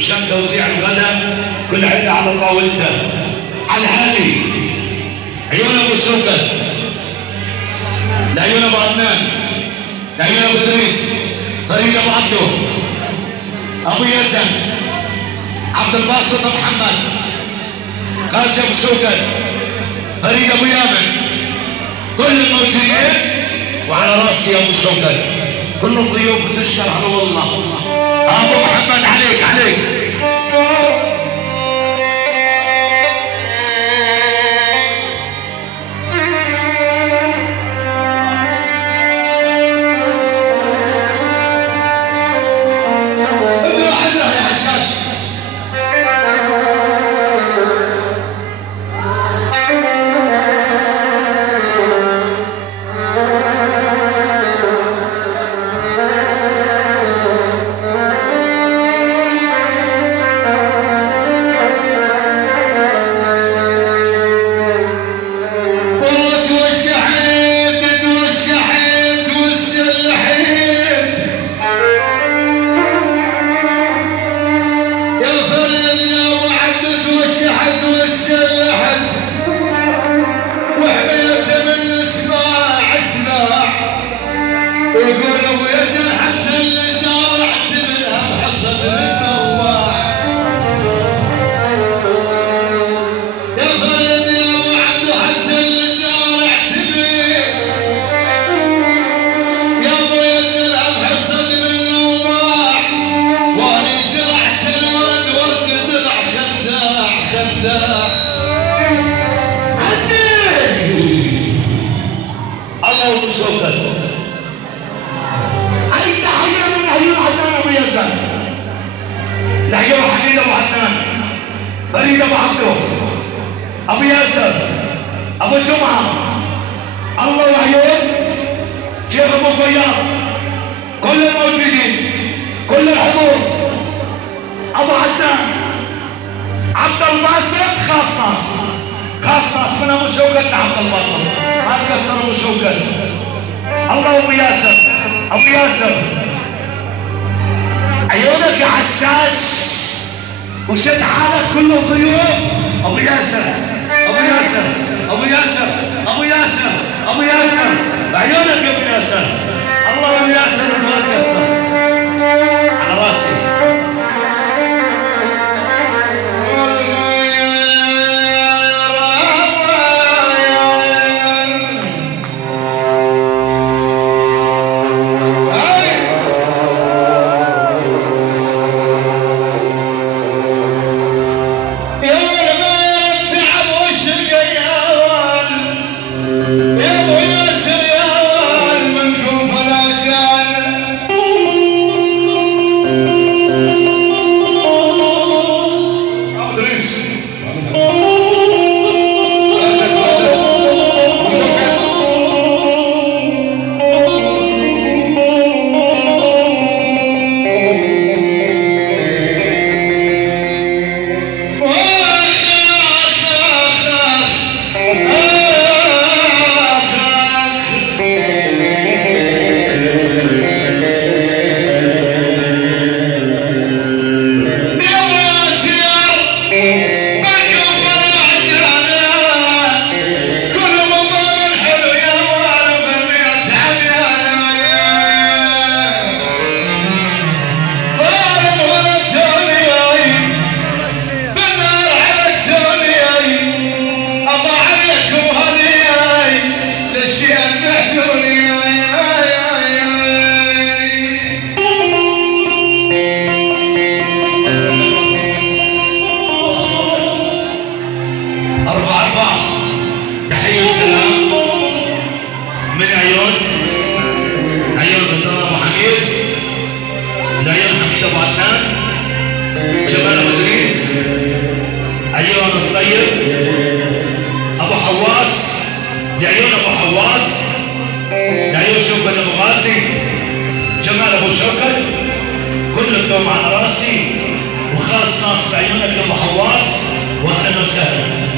ومشان توزيع الغداء كل عيلة على طاولته. على الهادي عيون ابو شوكت، لعيون ابو عدنان، لعيون ابو ادريس، طريق ابو عبدو، ابو يزن، عبد الباسط محمد، قاسم ابو شوكت، طريق ابو يامن، كل الموجودين وعلى راسي ابو شوكت. كل الضيوف تشكر على والله. ابو محمد عليك عليك. لعيون حميد ابو عدنان، فريد ابو عبدو، ابو ياسر، ابو جمعه، الله وعيون شيخ ابو فياض، كل الموجودين، كل الحضور، ابو عدنان، عبد الباسط خصص من ابو شوكت لعبد الباسط، ما تكسر ابو شوكت. الله ابو ياسر عيونك على الشاش وشد حالك كل الضيوف. ابو ياسر عيونك يا ابو ياسر. الله ابو ياسر ما تكسر على راسي. لعيون ابو حواس، لعيون شوكت ابو غازي، جمال ابو شوكت، كل الدوم على راسي، وخاص ناس بعيونك ابو حواس، واهلا وسهلا.